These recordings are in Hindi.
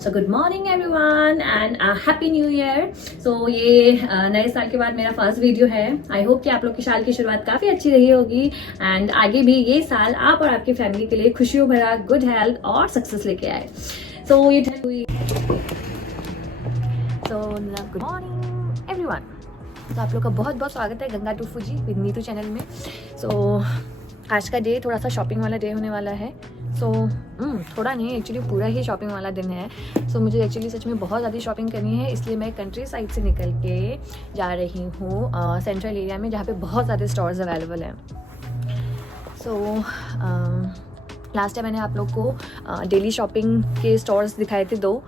So good morning everyone and happy new year. So ये नए साल के बाद मेरा फर्स्ट वीडियो है। आई होप कि आप लोग की साल की शुरुआत काफ़ी अच्छी रही होगी एंड आगे भी ये साल आप और आपकी फैमिली के लिए खुशियों भरा गुड हेल्थ और सक्सेस लेके आए। सो ये गुड मॉर्निंग एवरीवन। तो आप लोग का बहुत बहुत स्वागत है Ganga to Fuji with Neetu channel में। सो आज का डे थोड़ा सा शॉपिंग वाला डे होने वाला है। थोड़ा नहीं, एक्चुअली पूरा ही शॉपिंग वाला दिन है। मुझे एक्चुअली सच में बहुत ज़्यादा शॉपिंग करनी है, इसलिए मैं कंट्री साइड से निकल के जा रही हूँ सेंट्रल एरिया में, जहाँ पे बहुत सारे स्टोर्स अवेलेबल हैं। लास्ट टाइम मैंने आप लोग को डेली शॉपिंग के स्टोर्स दिखाए थे, दो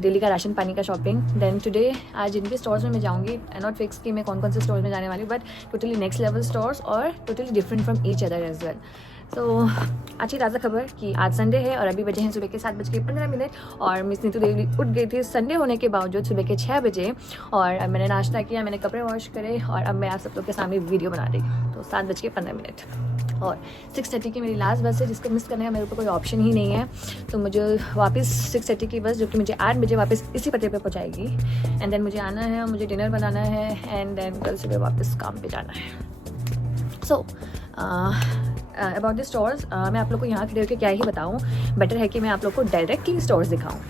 डेली का राशन पानी का शॉपिंग। देन टुडे आज जिनके स्टोर्स में मैं जाऊँगी, आई नॉट फिक्स कि मैं कौन कौन से स्टोर्स में जाने वाली हूँ, but totally next level stores और totally different from each other as well. अच्छी ताज़ा खबर कि आज संडे है और अभी बजे हैं सुबह के 7:15 और मिस नीतू देवी उठ गई थी संडे होने के बावजूद सुबह के 6 बजे। और मैंने नाश्ता किया, मैंने कपड़े वॉश करे और अब मैं आप सब लोग के सामने वीडियो बना रही हूँ। तो 7:15 और 6:30 की मेरी लास्ट बस है, जिसको मिस करने का मेरे ऊपर कोई ऑप्शन ही नहीं है। तो मुझे वापस 6:30 की बस, जो कि मुझे 8 बजे वापस इसी पते पे पहुँचाएगी। एंड देन मुझे आना है, मुझे डिनर बनाना है एंड देन कल सुबह वापस काम पे जाना है। अबाउट द स्टोर्स, मैं आप लोग को यहाँ खड़े होकर क्या ही बताऊँ, बेटर है कि मैं आप लोग को डायरेक्टली स्टोर्स दिखाऊँ।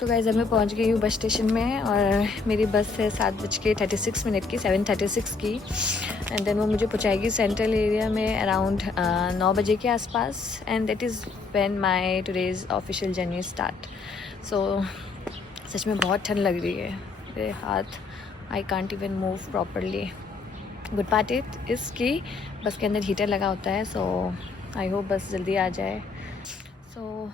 तो गाइस अब मैं पहुँच गई हूँ बस स्टेशन में और मेरी बस है 7:36 की, 7:36 की। एंड देन वो मुझे पहुँचाएगी सेंट्रल एरिया में अराउंड 9 बजे के आसपास। And that is when my today's official journey start. सच में बहुत ठंड लग रही है, मेरे हाथ, I can't even move properly. Good part it is कि बस के अंदर हीटर लगा होता है। आई होप बस जल्दी आ जाए। तो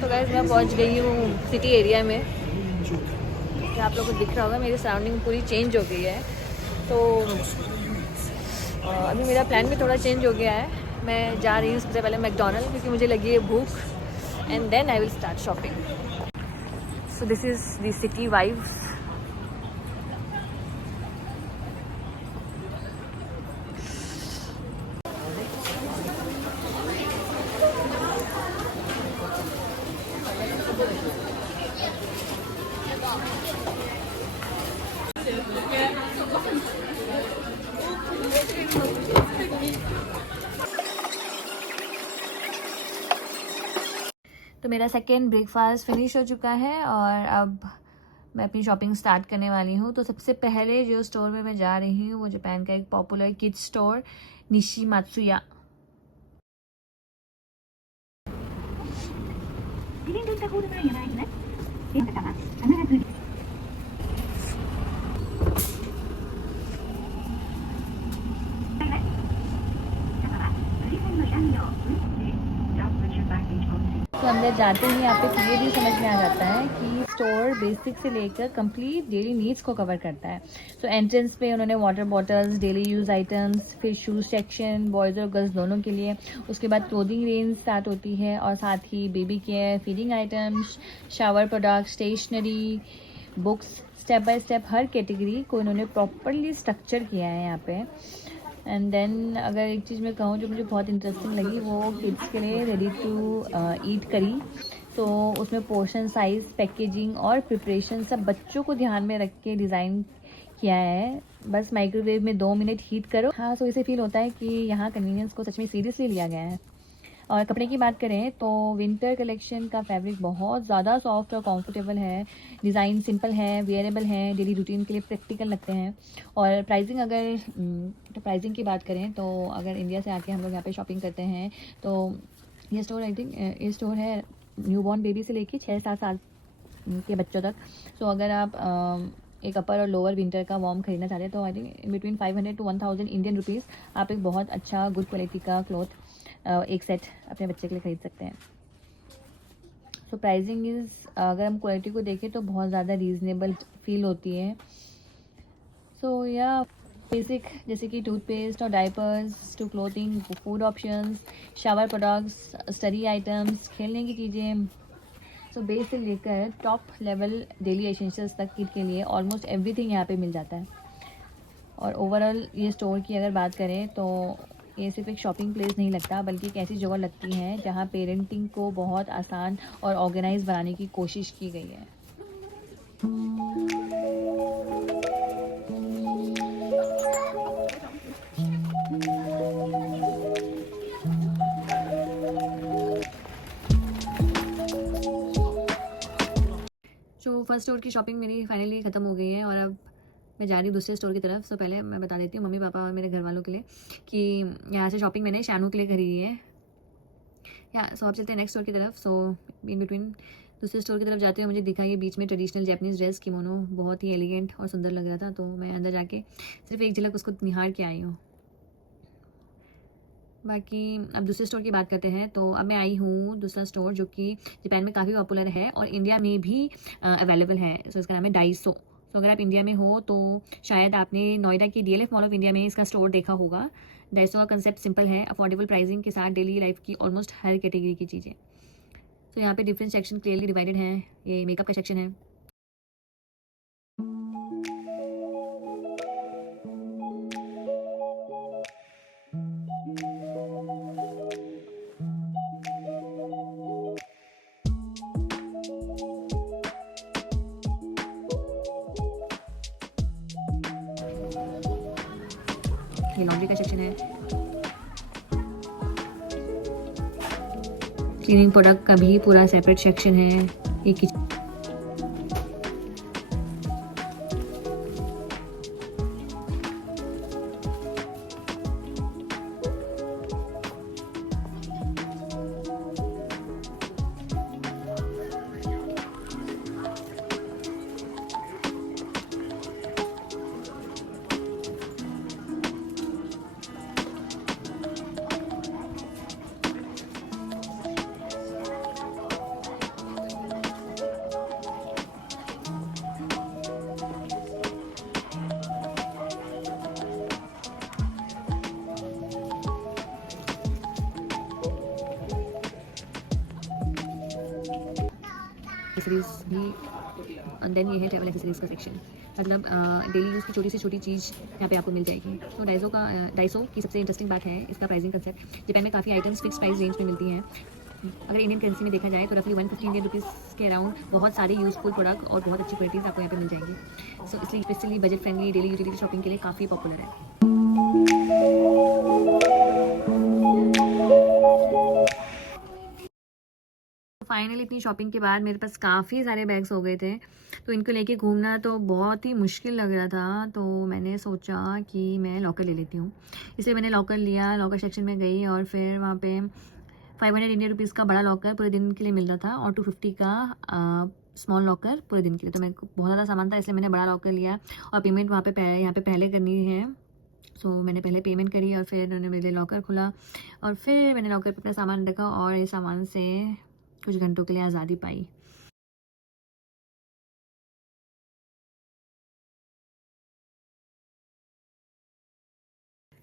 गाइस मैं पहुंच गई हूँ सिटी एरिया में। क्या आप लोगों को दिख रहा होगा, मेरी सराउंडिंग पूरी चेंज हो गई है। तो अभी मेरा प्लान भी थोड़ा चेंज हो गया है। मैं जा रही हूँ सबसे पहले मैकडॉनल्ड, क्योंकि मुझे लगी है भूख। And then I will start shopping. So this is the city vibes. तो मेरा सेकेंड ब्रेकफास्ट फिनिश हो चुका है और अब मैं अपनी शॉपिंग स्टार्ट करने वाली हूँ। तो सबसे पहले जो स्टोर में मैं जा रही हूँ वो जापान का एक पॉपुलर किड्स स्टोर निशिमात्सुया। तो अंदर जाते ही यहाँ पे क्लियरली समझ में आ जाता है कि स्टोर बेसिक से लेकर कंप्लीट डेली नीड्स को कवर करता है। एंट्रेंस पे उन्होंने water bottles, daily use items, फिर शूज़ सेक्शन बॉयज़ और गर्ल्स दोनों के लिए। उसके बाद क्लोथिंग रेंज स्टार्ट होती है और साथ ही baby care, feeding items, shower product, stationery, books, step by step हर कैटेगरी को इन्होंने प्रॉपरली स्ट्रक्चर किया है यहाँ पे। एंड देन अगर एक चीज़ मैं कहूँ जो मुझे बहुत इंटरेस्टिंग लगी, वो किड्स के लिए रेडी टू ईट करी। तो उसमें पोर्शन साइज़, पैकेजिंग और प्रिपरेशन सब बच्चों को ध्यान में रख के डिज़ाइन किया है। बस माइक्रोवेव में 2 मिनट हीट करो। हाँ, सो इसे फील होता है कि यहाँ कन्वीनियंस को सच में सीरियसली लिया गया है। और कपड़े की बात करें तो विंटर कलेक्शन का फैब्रिक बहुत ज़्यादा सॉफ्ट और कंफर्टेबल है। डिज़ाइन सिंपल है, वेयरेबल है, डेली रूटीन के लिए प्रैक्टिकल लगते हैं। और प्राइसिंग की बात करें तो अगर इंडिया से आके हम लोग यहाँ पे शॉपिंग करते हैं तो ये स्टोर है न्यूबॉर्न बेबी से लेके 6-7 साल के बच्चों तक। अगर आप एक अपर और लोअर विंटर का वॉर्म खरीदना चाहते हैं तो I think between 500 to 1000 Indian rupees आप एक बहुत अच्छा गुड क्वालिटी का क्लॉथ एक सेट अपने बच्चे के लिए ख़रीद सकते हैं। सो प्राइसिंग इज़, अगर हम क्वालिटी को देखें तो बहुत ज़्यादा रीज़नेबल फील होती है। सो या बेसिक जैसे कि टूथपेस्ट और diapers to clothing, food options, shower products, study items, खेलने की चीज़ें, सो बेस से लेकर टॉप लेवल डेली एसेंशियल्स तक किट के लिए ऑलमोस्ट एवरीथिंग यहाँ पे मिल जाता है। और ओवरऑल ये स्टोर की अगर बात करें तो ये सिर्फ एक शॉपिंग प्लेस नहीं लगता, बल्कि एक ऐसी जगह लगती है जहाँ पेरेंटिंग को बहुत आसान और ऑर्गेनाइज बनाने की कोशिश की गई है। सो फर्स्ट स्टोर की शॉपिंग मेरी फाइनली ख़त्म हो गई है और अब मैं जा रही हूँ दूसरे स्टोर की तरफ। सो पहले मैं बता देती हूँ मम्मी पापा और मेरे घर वालों के लिए कि यहाँ से शॉपिंग मैंने शानू के लिए खरीदी है। सो आप चलते हैं नेक्स्ट स्टोर की तरफ। सो इन बिटवीन दूसरे स्टोर की तरफ जाते हुए मुझे दिखा ये बीच में ट्रेडिशनल जैपनीज़ ड्रेस किमोनो, बहुत ही एलिगेंट और सुंदर लग रहा था, तो मैं अंदर जाके सिर्फ एक झलक उसको निहार के आई हूँ। बाकी अब दूसरे स्टोर की बात करते हैं। तो अब मैं आई हूँ दूसरा स्टोर जो कि जापान में काफ़ी पॉपुलर है और इंडिया में भी अवेलेबल है। सो इसका नाम है डाइसो। सो अगर आप इंडिया में हो तो शायद आपने नोएडा की DLF मॉल ऑफ इंडिया में इसका स्टोर देखा होगा। डाइसो का कंसेप्ट सिंपल है, अफोर्डेबल प्राइसिंग के साथ डेली लाइफ की ऑलमोस्ट हर कैटेगरी की चीज़ें। तो यहाँ पे डिफरेंट सेक्शन क्लियरली डिवाइडेड हैं। ये मेकअप का सेक्शन है, ये लॉन्ड्री का सेक्शन है, क्लीनिंग प्रोडक्ट का भी पूरा सेपरेट सेक्शन है, ये किचन, एक्सेसरीज भी, एंड देन ये है ट्रैवल एक्सेसरीज का सेक्शन, मतलब डेली यूज़ की छोटी से छोटी चीज़ यहाँ पे आपको मिल जाएगी। तो डाइसो की सबसे इंटरेस्टिंग बात है इसका प्राइसिंग कंसेप्ट। जापान में काफ़ी आइटम्स फिक्स प्राइस रेंज में मिलती हैं। अगर इंडियन करेंसी में देखा जाए तो रफली 150 इंडियन रुपीज़ के अराउंड बहुत सारे यूज़फुल प्रोडक्ट और बहुत अच्छी क्वालिटीज़ आपको यहाँ पे मिल जाएंगी। सो इसलिए specially budget friendly daily utility shopping के लिए काफ़ी पॉपुलर है। फाइनली इतनी शॉपिंग के बाद मेरे पास काफ़ी सारे बैग्स हो गए थे, तो इनको लेके घूमना तो बहुत ही मुश्किल लग रहा था। तो मैंने सोचा कि मैं लॉकर ले लेती हूँ, इसलिए मैंने लॉकर लिया, लॉकर सेक्शन में गई और फिर वहाँ पे 500 इंडियन रुपीज़ का बड़ा लॉकर पूरे दिन के लिए मिल रहा था और 250 का स्मॉल लॉकर पूरे दिन के लिए। तो मेरे को बहुत ज़्यादा सामान था, इसलिए मैंने बड़ा लॉकर लिया और पेमेंट वहाँ पे यहाँ पे पहले करनी है। सो मैंने पहले पेमेंट करी और फिर उन्होंने मेरे लॉकर खुला और फिर मैंने लॉकर पर अपना सामान रखा और इस सामान से कुछ घंटों के लिए आज़ादी पाई।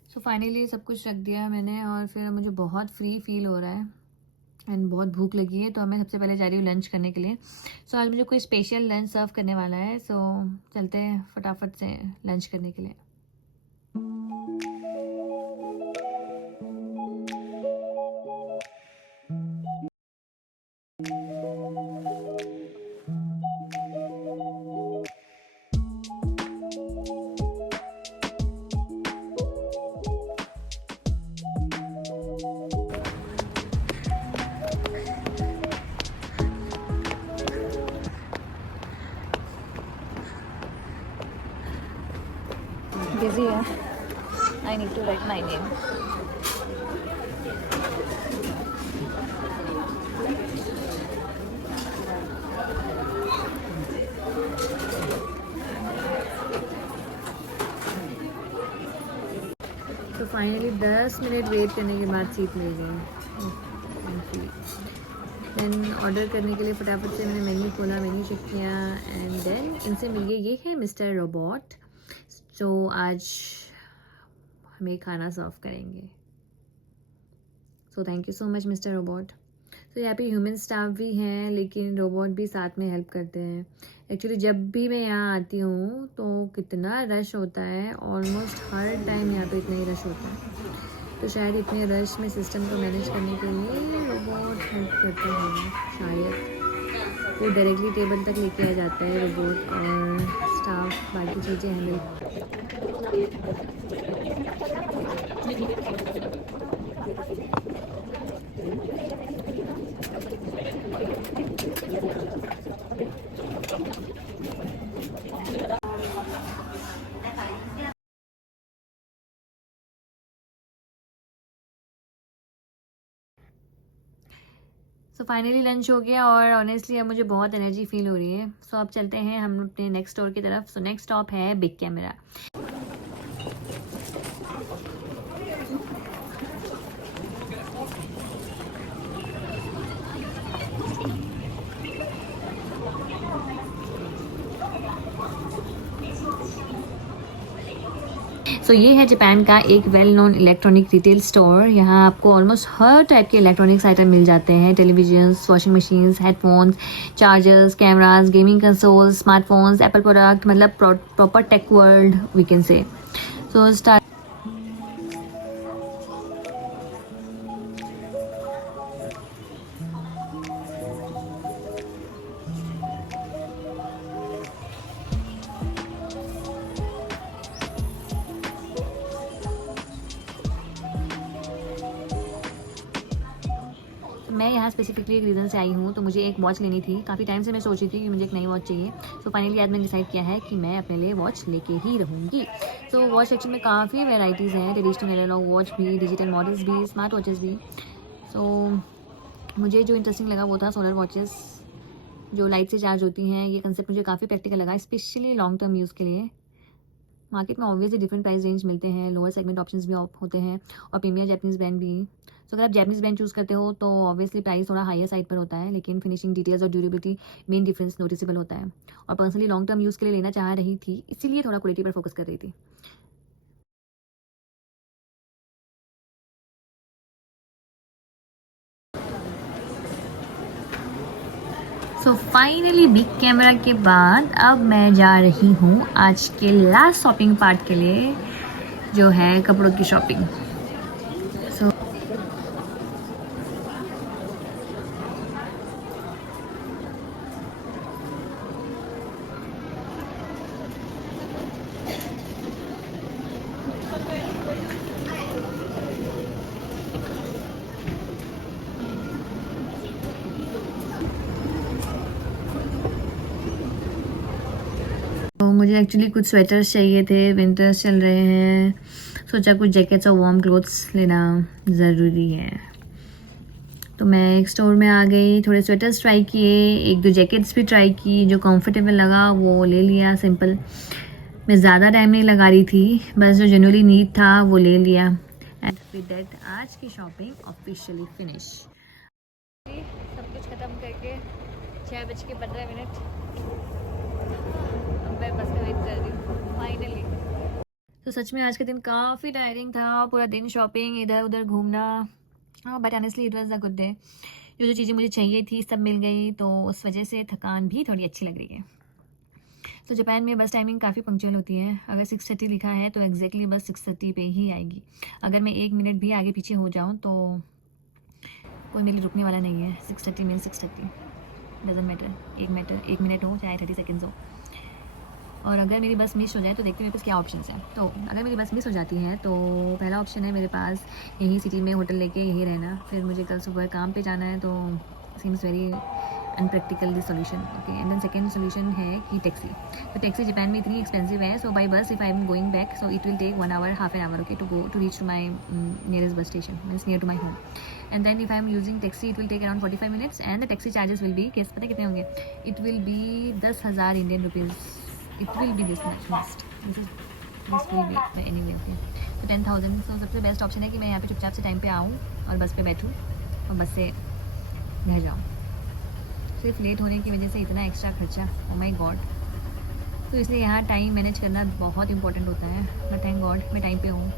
सो फाइनली सब कुछ रख दिया मैंने और फिर मुझे बहुत फ्री फील हो रहा है एंड बहुत भूख लगी है, तो मैं सबसे पहले जा रही हूँ लंच करने के लिए। सो आज मुझे कोई स्पेशल लंच सर्व करने वाला है, सो चलते हैं फटाफट से लंच करने के लिए। Busy है, I need to write my name. तो फाइनली 10 मिनट वेट करने के बाद सीट मिल गई। देन ऑर्डर करने के लिए फटाफट से मैंने मेन्यू खोला, मेन्यू चेक किया एंड देन इनसे मिल गए। ये है मिस्टर रोबोट जो आज हमें खाना सर्व करेंगे। So thank you so much mister robot. तो यहाँ पे ह्यूमन स्टाफ भी हैं लेकिन रोबोट भी साथ में हेल्प करते हैं। एक्चुअली जब भी मैं यहाँ आती हूँ तो कितना रश होता है, ऑलमोस्ट हर टाइम यहाँ पे इतना ही रश होता है। तो शायद इतने रश में सिस्टम को मैनेज करने के लिए रोबोट हेल्प करते हैं शायद। वो डायरेक्टली टेबल तक लेके आ जाता है रोबोट और स्टाफ बाकी चीज़ें हैंडल। सो फाइनली लंच हो गया और ऑनेस्टली अब मुझे बहुत एनर्जी फील हो रही है। सो अब चलते हैं हम अपने नेक्स्ट स्टोर की तरफ। सो नेक्स्ट स्टॉप है बिग कैमरा। सो ये है जापान का एक well known electronic retail store. यहाँ आपको ऑलमोस्ट हर टाइप के इलेक्ट्रॉनिक्स आइटम मिल जाते हैं। Televisions, washing machines, headphones, chargers, cameras, gaming consoles, smartphones, Apple product, मतलब proper tech world we can say. So start. मैं यहाँ स्पेसिफिकली एक रीज़न से आई हूँ, तो मुझे एक वॉच लेनी थी। काफ़ी टाइम से मैं सोच रही थी कि मुझे एक नई वॉच चाहिए। सो फाइनली आज मैंने डिसाइड किया है कि मैं अपने लिए वॉच लेके ही रहूँगी। सो वॉच सेक्शन में काफ़ी वेराइटीज़ हैं, ट्रेडिशनल एनालॉग वॉच भी, डिजिटल मॉडल्स भी, स्मार्ट वॉचेस भी। सो मुझे जो इंटरेस्टिंग लगा वो था सोलर वॉचेस जो लाइट से चार्ज होती हैं। ये कंसेप्ट मुझे काफ़ी प्रैक्टिकल लगा, स्पेशली लॉन्ग टर्म यूज़ के लिए। मार्केट में ऑब्वियसली डिफरेंट प्राइस रेंज मिलते हैं, लोअर सेगमेंट ऑप्शंस भी होते हैं और प्रीमियर जैपनीज़ ब्रांड भी। सो अगर आप जैपनीज़ ब्रांड चूज़ करते हो तो ऑब्वियसली प्राइस थोड़ा हायर साइड पर होता है, लेकिन फिनिशिंग डिटेल्स और ड्यूरेबिलिटी मेन डिफरेंस नोटिसेबल होता है। और पर्सनली लॉन्ग टर्म यूज़ के लिए लेना चाह रही थी, इसीलिए थोड़ा क्वालिटी पर फोकस कर रही थी। सो फाइनली बिग कैमरा के बाद अब मैं जा रही हूँ आज के लास्ट शॉपिंग पार्ट के लिए, जो है कपड़ों की शॉपिंग। सो मुझे एक्चुअली कुछ स्वेटर्स चाहिए थे, विंटर्स चल रहे हैं। सोचा कुछ जैकेट्स और वार्म क्लोथ्स लेना ज़रूरी है। तो मैं एक स्टोर में आ गई, थोड़े स्वेटर्स ट्राई किए, एक दो जैकेट्स भी ट्राई की, जो कंफर्टेबल लगा वो ले लिया। सिंपल, मैं ज़्यादा टाइम नहीं लगा रही थी, बस जो जनरली नीड था वो ले लिया। एंड विद दैट आज की शॉपिंग ऑफिशियली फिनिश। सब कुछ ख़त्म करके 6:15 मैं बस का वेट कर रही हूँ फाइनली। तो सच में आज का दिन काफ़ी टायरिंग था, पूरा दिन शॉपिंग, इधर उधर घूमना। हाँ, but honestly it was a good day. जो चीज़ें मुझे चाहिए थी सब मिल गई, तो उस वजह से थकान भी थोड़ी अच्छी लग रही है। तो जापान में बस टाइमिंग काफ़ी पंक्चुअल होती है। अगर 6:30 लिखा है तो एग्जैक्टली बस 6:30 पे ही आएगी। अगर मैं 1 मिनट भी आगे पीछे हो जाऊँ तो कोई मेरे लिए रुकने वाला नहीं है। 6:30 मीन 6:30, डजंट मैटर। 1 मिनट हो चाहे 30 सेकेंड्स हो। और अगर मेरी बस मिस हो जाए तो देखते हैं मेरे पास क्या ऑप्शन है। तो अगर मेरी बस मिस हो जाती है तो पहला ऑप्शन है मेरे पास यहीं सिटी में होटल लेके यहीं रहना। फिर मुझे कल सुबह काम पे जाना है, तो seems very unpractical the solution. Okay, and then second solution है कि टैक्सी। तो टैक्सी जापान में इतनी एक्सपेंसिव है। So by bus if I am going back so it will take 1 hour, half an hour, okay, to reach to my nearest bus station, means near to my home. And then if I am using taxi it will take around 45 minutes and the taxi charges will be, पता है कितने होंगे? It will be 10,000 Indian rupees. It will be this much must. Any way तो 10,000 तो सबसे बेस्ट ऑप्शन है कि मैं यहाँ पे चुपचाप से टाइम पे आऊँ और बस पे बैठूँ और बस से घर जाऊँ। सिर्फ लेट होने की वजह से इतना एक्स्ट्रा खर्चा, ओ माय गॉड। तो इसलिए यहाँ टाइम मैनेज करना बहुत इंपॉर्टेंट होता है, बट थैंक गॉड मैं टाइम पे हूँ।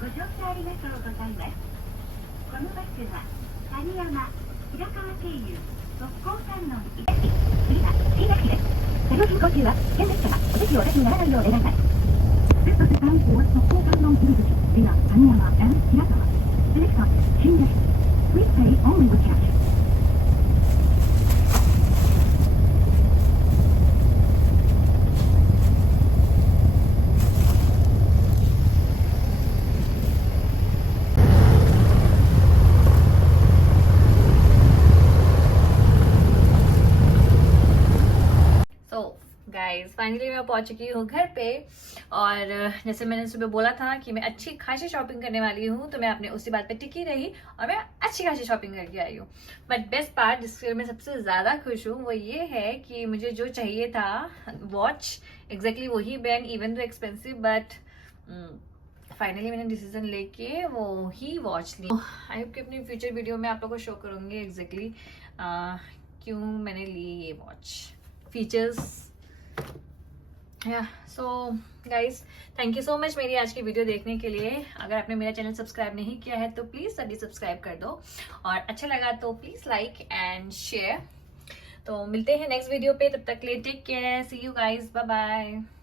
ご乗車ありがとうございます。このバスは谷山、平川経由、六甲山王伊勢市、次は新垣です。車両進行中は危険ですからお席をお立ちにならないようお願いします。This bus is bound for 六甲山王入り口 via 谷山 and 平川。The next stop is 新垣。Please pay only with cash. Guys finally मैं पहुंच चुकी हूँ घर पे और जैसे मैंने सुबह बोला था कि मैं अच्छी खासी शॉपिंग करने वाली हूँ, तो मैं अपने उसी बात पे टिकी रही और मैं अच्छी खासी शॉपिंग करके आई हूँ। बट बेस्ट पार्ट जिसके मैं सबसे ज़्यादा खुश हूँ वो ये है कि मुझे जो चाहिए था वॉच, एग्जैक्टली वही brand, even though expensive, but finally मैंने डिसीजन लेके वो ही वॉच ली। आई होप कि अपनी फ्यूचर वीडियो में आप लोगों को शो करूँगी एग्जैक्टली क्यों मैंने ली ये watch, features. So guys thank you so much मेरी आज की वीडियो देखने के लिए। अगर आपने मेरा चैनल सब्सक्राइब नहीं किया है तो प्लीज़ अभी सब्सक्राइब कर दो और अच्छा लगा तो प्लीज़ लाइक एंड शेयर। तो मिलते हैं नेक्स्ट वीडियो पे, तब तक के लिए take care, see you guys, bye bye.